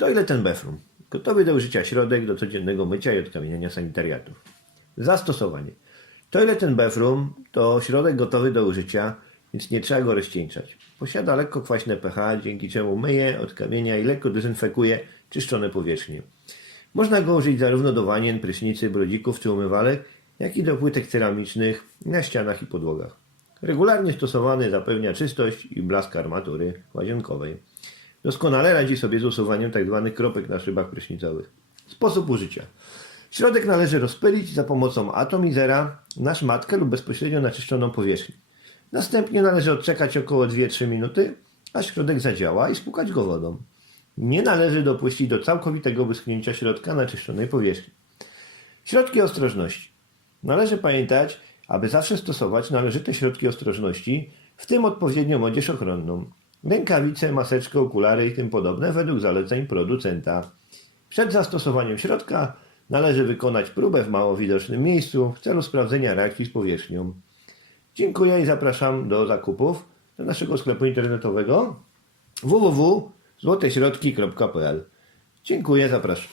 Toilet Befrum. Gotowy do użycia środek do codziennego mycia i odkamieniania sanitariatów. Zastosowanie. Toilet Befrum to środek gotowy do użycia, więc nie trzeba go rozcieńczać. Posiada lekko kwaśne pH, dzięki czemu myje, odkamienia i lekko dezynfekuje czyszczone powierzchnie. Można go użyć zarówno do wanien, prysznicy, brodzików czy umywalek, jak i do płytek ceramicznych na ścianach i podłogach. Regularnie stosowany zapewnia czystość i blask armatury łazienkowej. Doskonale radzi sobie z usuwaniem tzw. kropek na szybach prysznicowych. Sposób użycia. Środek należy rozpylić za pomocą atomizera na szmatkę lub bezpośrednio na czyszczoną powierzchnię. Następnie należy odczekać około 2-3 minuty, aż środek zadziała i spłukać go wodą. Nie należy dopuścić do całkowitego wyschnięcia środka na czyszczonej powierzchni. Środki ostrożności. Należy pamiętać, aby zawsze stosować należyte środki ostrożności, w tym odpowiednią odzież ochronną. Rękawice, maseczkę, okulary i tym podobne według zaleceń producenta. Przed zastosowaniem środka należy wykonać próbę w mało widocznym miejscu w celu sprawdzenia reakcji z powierzchnią. Dziękuję i zapraszam do zakupów do naszego sklepu internetowego www.złoteśrodki.pl Dziękuję, zapraszam.